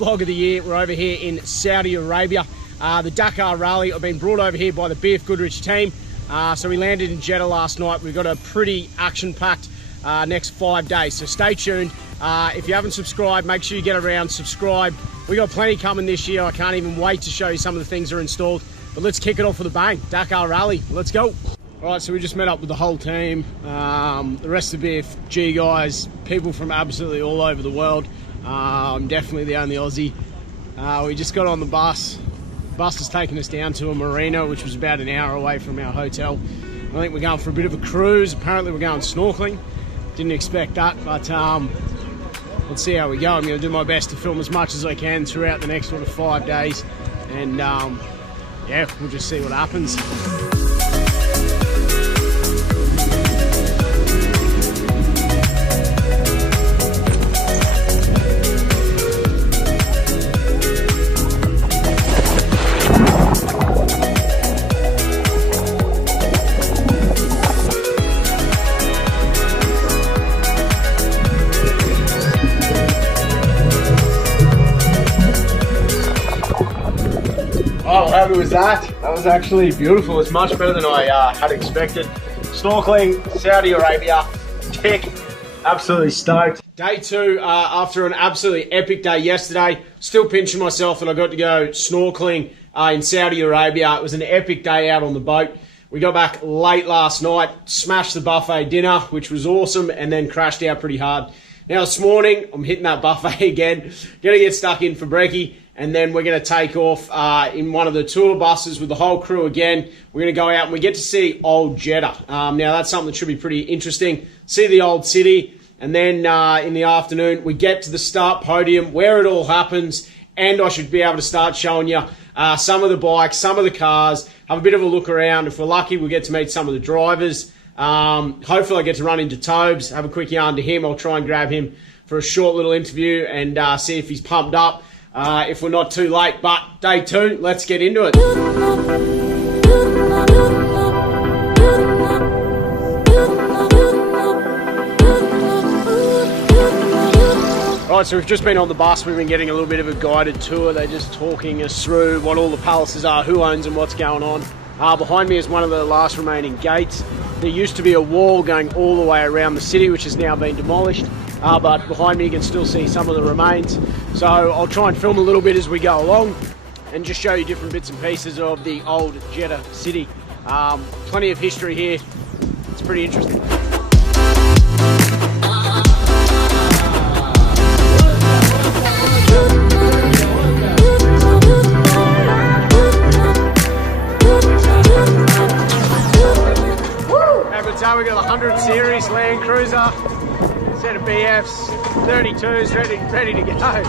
vlog of the year. We're over here in Saudi Arabia. The Dakar Rally. I've been brought over here by the BF Goodrich team. So we landed in Jeddah last night. We've got a pretty action-packed next 5 days, so stay tuned. If you haven't subscribed, make sure you get around, subscribe. We got plenty coming this year. I can't even wait to show you some of the things that are installed. But let's kick it off with a bang. Dakar Rally, let's go. All right, so we just met up with the whole team, the rest of the BFG guys, people from absolutely all over the world. I'm definitely the only Aussie. We just got on the bus. The bus has taken us down to a marina, which was about an hour away from our hotel. I think we're going for a bit of a cruise. Apparently we're going snorkeling. Didn't expect that, but let's see how we go. I'm going to do my best to film as much as I can throughout the next sort of 5 days. And yeah, we'll just see what happens. Oh, how happy was that? That was actually beautiful. It's much better than I had expected. Snorkeling, Saudi Arabia, tick. Absolutely stoked. Day 2, after an absolutely epic day yesterday. Still pinching myself that I got to go snorkeling in Saudi Arabia. It was an epic day out on the boat. We got back late last night, smashed the buffet dinner, which was awesome, and then crashed out pretty hard. Now this morning, I'm hitting that buffet again. Gonna get stuck in for brekkie. And then we're going to take off in one of the tour buses with the whole crew again. We're going to go out and we get to see old Jeddah. Now that's something that should be pretty interesting. See the old city. And then in the afternoon, we get to the start podium where it all happens. And I should be able to start showing you some of the bikes, some of the cars, have a bit of a look around. If we're lucky, we'll get to meet some of the drivers. Hopefully I get to run into Tobes, have a quick yarn to him. I'll try and grab him for a short little interview and see if he's pumped up. If we're not too late, but day 2, let's get into it. Right, so we've just been on the bus. We've been getting a little bit of a guided tour. They're just talking us through what all the palaces are, who owns them, what's going on. Behind me is one of the last remaining gates. There used to be a wall going all the way around the city, which has now been demolished. But behind me you can still see some of the remains. So I'll try and film a little bit as we go along and just show you different bits and pieces of the old Jeddah city. Plenty of history here. It's pretty interesting. Every time we got the 100 series Land Cruiser. Set of BFs, 32s ready to go.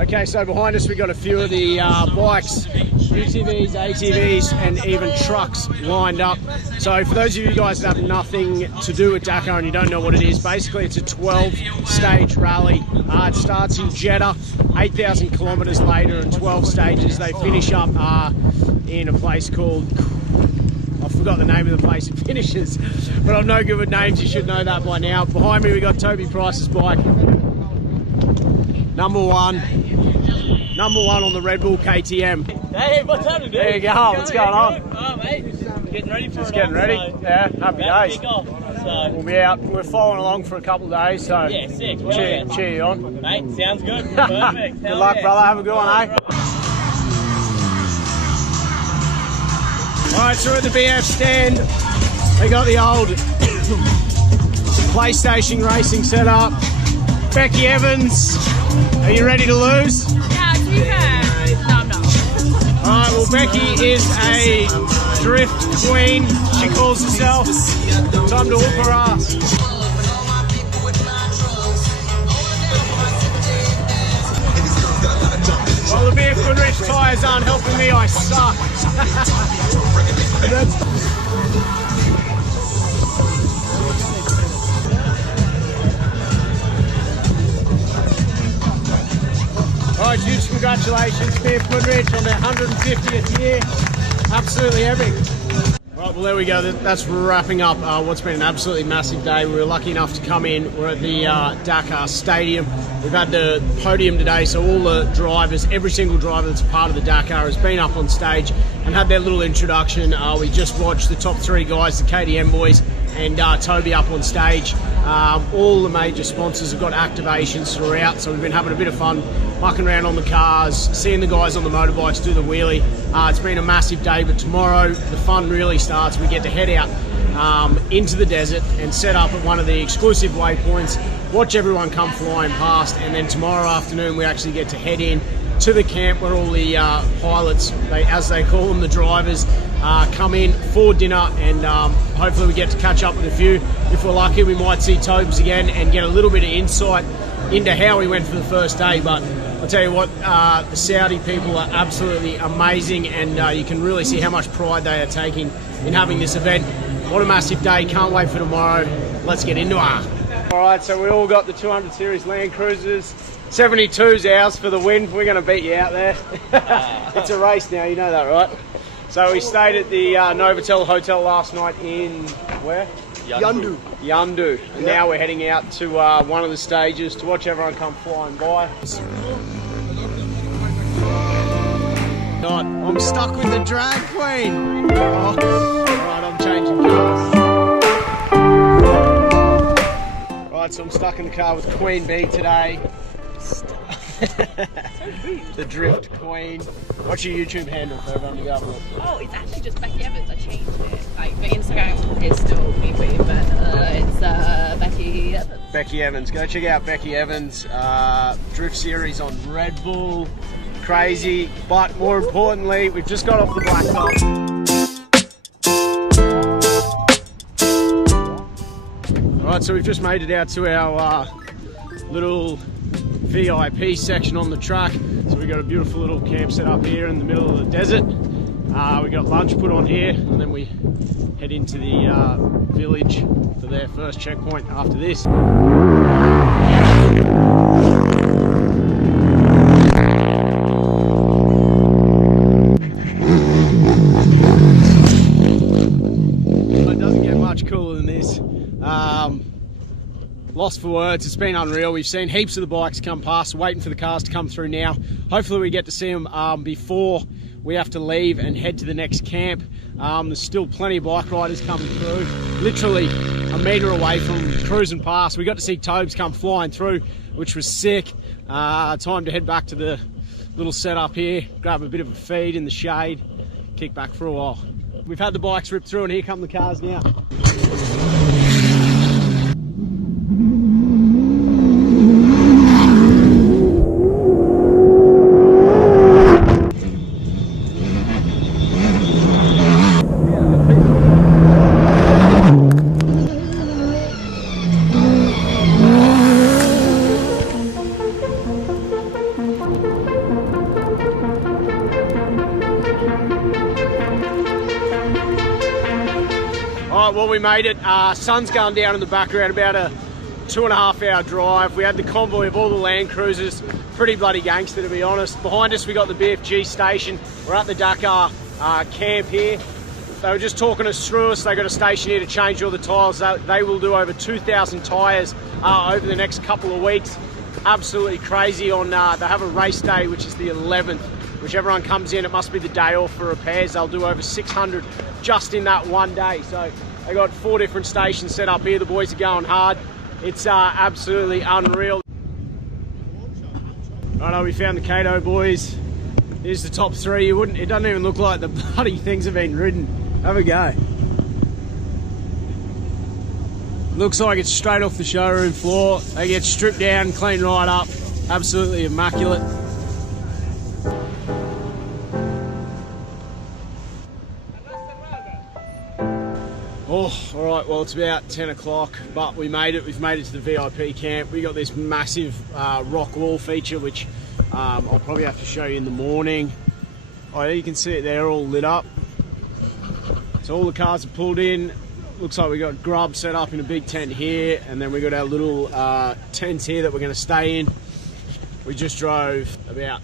Okay, so behind us we got a few of the bikes, UTVs, ATVs, and even trucks lined up. So for those of you guys that have nothing to do with Dakar and you don't know what it is, basically it's a 12-stage rally. It starts in Jeddah, 8,000 kilometers later, and 12 stages. They finish up in a place called, I forgot the name of the place it finishes, but I'm no good with names, you should know that by now. Behind me we got Toby Price's bike. Number one on the Red Bull KTM. Hey, what's happening, dude? There you go, what's going on? Oh, mate, getting ready for it. Just getting ready, so, yeah, happy days. So. We'll be out, we're following along for a couple of days, so yeah, sick. Cheer you on. Mate, sounds good, perfect. Good luck, brother, have a good one, eh? Alright, so we're at the BF stand. They got the old PlayStation racing set up. Becky Evans, are you ready to lose? Yeah, to be fair, no, I'm not. Alright, well Becky is a drift queen, she calls herself. Time to whoop her ass. Well, the BF Goodrich tyres aren't helping me, I suck. Alright, huge congratulations, BF Goodrich, on their 150th year. Absolutely epic. Well, Right, well there we go. That's wrapping up what's been an absolutely massive day. We were lucky enough to come in. We're at the Dakar Stadium. We've had the podium today, so all the drivers, every single driver that's a part of the Dakar has been up on stage and had their little introduction. We just watched the top three guys, the KTM boys, and Toby up on stage. All the major sponsors have got activations throughout, so we've been having a bit of fun mucking around on the cars, seeing the guys on the motorbikes do the wheelie. It's been a massive day, but tomorrow the fun really starts. We get to head out into the desert and set up at one of the exclusive waypoints, watch everyone come flying past, and then tomorrow afternoon we actually get to head in to the camp where all the pilots, as they call them, the drivers, come in for dinner, and hopefully we get to catch up with a few. If we're lucky, we might see Tobes again and get a little bit of insight into how we went for the first day. But I'll tell you what, the Saudi people are absolutely amazing, and you can really see how much pride they are taking in having this event. What a massive day, can't wait for tomorrow. Let's get into it. Alright, so we all got the 200 series Land Cruisers. 72's ours for the win. We're going to beat you out there. It's a race now, you know that, right? So we stayed at the Novotel Hotel last night in, where? Yandu. Yandu. And now we're heading out to one of the stages to watch everyone come flying by. God, I'm stuck with the drag queen. Oh. Right, I'm changing cars. Right, so I'm stuck in the car with Queen Bee today. The Drift Queen. What's your YouTube handle for everyone to go with? Oh, it's actually just Becky Evans. I changed it. Like, my Instagram is still Queen, but it's Becky Evans. Becky Evans. Go check out Becky Evans. Drift series on Red Bull. Crazy. But more importantly, we've just got off the blacktop. Alright, so we've just made it out to our little VIP section on the track. So we got a beautiful little camp set up here in the middle of the desert. We got lunch put on here, and then we head into the village for their first checkpoint after this. It doesn't get much cooler than this. Lost for words, it's been unreal. We've seen heaps of the bikes come past, waiting for the cars to come through now. Hopefully we get to see them before we have to leave and head to the next camp. There's still plenty of bike riders coming through, literally a metre away from cruising past. We got to see Tobes come flying through, which was sick. Time to head back to the little setup here, grab a bit of a feed in the shade, kick back for a while. We've had the bikes ripped through, and here come the cars now. Alright, well we made it. Sun's going down in the background, about a 2.5 hour drive. We had the convoy of all the Land Cruisers, pretty bloody gangster to be honest. Behind us we got the BFG station. We're at the Dakar camp here. They were just talking us through us. They got a station here to change all the tyres. They will do over 2,000 tyres over the next couple of weeks. Absolutely crazy. On they have a race day which is the 11th, which everyone comes in. It must be the day off for repairs. They'll do over 600 just in that one day. So they got 4 different stations set up here. The boys are going hard. It's absolutely unreal. Righto, we found the Kato boys. Here's the top 3. It doesn't even look like the bloody things have been ridden. Have a go. Looks like it's straight off the showroom floor. They get stripped down, cleaned right up. Absolutely immaculate. Oh, all right, well, it's about 10 o'clock, but we made it. We've made it to the VIP camp. We got this massive rock wall feature, which I'll probably have to show you in the morning. Oh, yeah, you can see it there, all lit up. So all the cars are pulled in. Looks like we got grub set up in a big tent here, and then we got our little tents here that we're going to stay in. We just drove about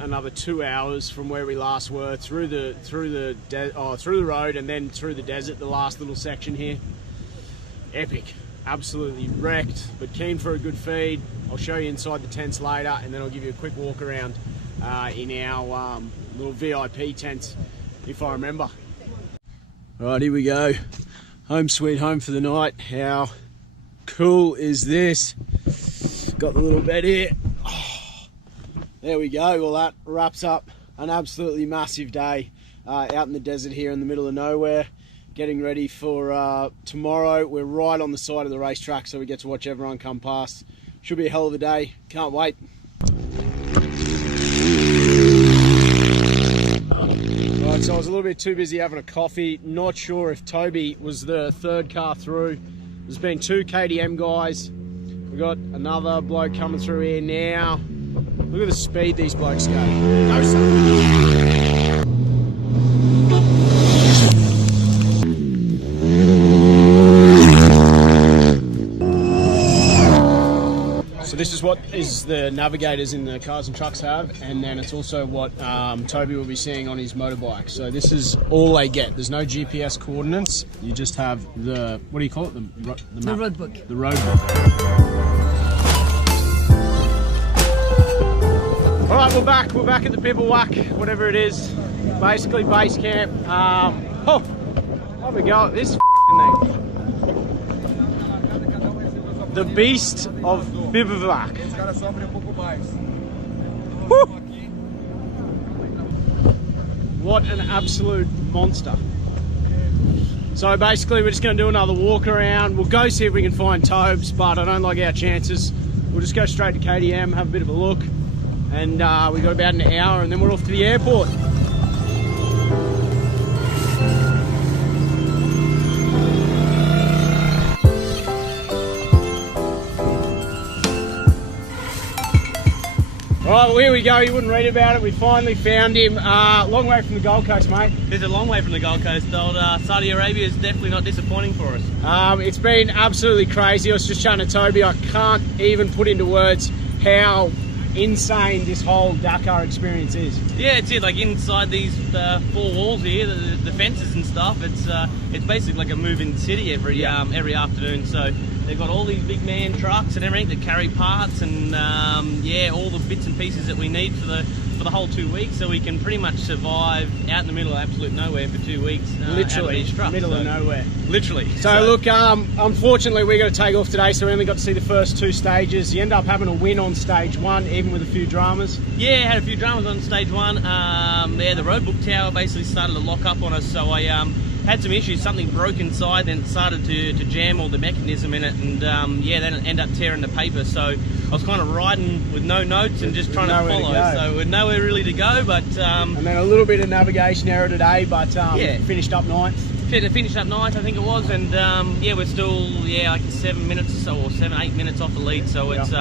another 2 hours from where we last were through the road and then through the desert. The last little section here, epic, absolutely wrecked, but keen for a good feed. I'll show you inside the tents later, and then I'll give you a quick walk around in our little VIP tent, if I remember. Right, here we go. Home sweet home for the night. How cool is this? Got the little bed here. Oh, there we go. Well, that wraps up an absolutely massive day out in the desert here in the middle of nowhere. Getting ready for tomorrow. We're right on the side of the racetrack, so we get to watch everyone come past. Should be a hell of a day. Can't wait. Right, so I was a little bit too busy having a coffee. Not sure if Toby was the third car through. There's been 2 KTM guys. We've got another bloke coming through here now. Look at the speed these blokes go. Go, son. So this is what the navigators in the cars and trucks have, and then it's also what Toby will be seeing on his motorbike. So this is all they get. There's no GPS coordinates. You just have the, what do you call it? The road book. The road book. All right, we're back at the Bivouac, whatever it is. Basically base camp. Oh, have we go. This thing. The beast of Bivouac. Woo! What an absolute monster. So basically we're just going to do another walk around. We'll go see if we can find Tobes, but I don't like our chances. We'll just go straight to KTM, have a bit of a look, and we got about an hour and then we're off to the airport. Alright, well here we go, you wouldn't read about it, we finally found him. Long way from the Gold Coast, mate. It's a long way from the Gold Coast. Old Saudi Arabia is definitely not disappointing for us. It's been absolutely crazy. I was just showing to Toby, I can't even put into words how insane this whole Dakar experience is. Yeah, it's it. Like inside these 4 walls here, the fences and stuff. It's basically like a moving city every afternoon. So they've got all these big man trucks and everything that carry parts and yeah, all the bits and pieces that we need for the whole 2 weeks. So we can pretty much survive out in the middle of absolute nowhere for 2 weeks. Literally, these trucks, middle of nowhere. Literally. So look, unfortunately we got to take off today, so we only got to see the first 2 stages. You end up having a win on stage 1, even with a few dramas. Yeah, had a few dramas on stage 1. Yeah, the roadbook tower basically started to lock up on us, so I had some issues. Something broke inside, then it started to jam all the mechanism in it, and yeah, then it ended up tearing the paper. So I was kind of riding with no notes and just trying to follow. So we're nowhere really to go, but and then a little bit of navigation error today, but yeah, finished up 9th. Finished up 9th, I think it was, and yeah, we're still like 7 minutes or so, or 7-8 minutes off the lead. So it's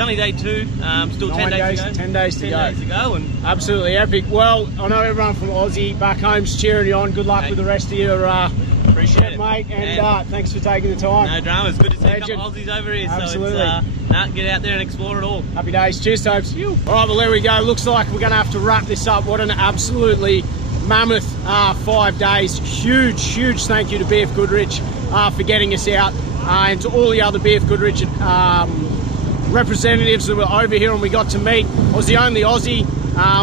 only day 2, still 10 days to go. 10 days to go. And absolutely epic. Well, I know everyone from Aussie back home's cheering you on. Good luck with the rest of your appreciate it, mate, and thanks for taking the time. No drama. It's good to see a couple Aussies over here. Absolutely. So it's get out there and explore it all. Happy days. Cheers, Tobes. All right, well there we go. Looks like we're going to have to wrap this up. What an absolutely mammoth 5 days. Huge thank you to BF Goodrich for getting us out, and to all the other BF Goodrich representatives that were over here and we got to meet. I was the only Aussie.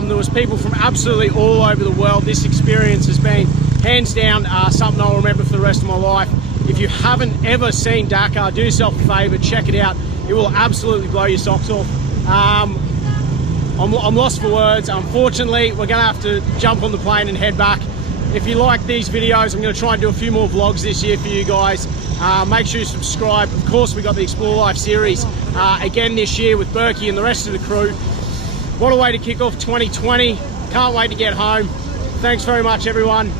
There was people from absolutely all over the world. This experience has been hands down something I'll remember for the rest of my life. If you haven't ever seen Dakar, do yourself a favour, check it out. It will absolutely blow your socks off. I'm lost for words. Unfortunately, we're going to have to jump on the plane and head back. If you like these videos, I'm going to try and do a few more vlogs this year for you guys. Make sure you subscribe. Of course, we got the Explore Life series again this year with Berkey and the rest of the crew. What a way to kick off 2020. Can't wait to get home. Thanks very much, everyone.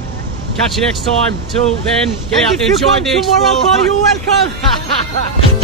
Catch you next time. Till then, get out and enjoy the Explore Life. Tomorrow, you're welcome.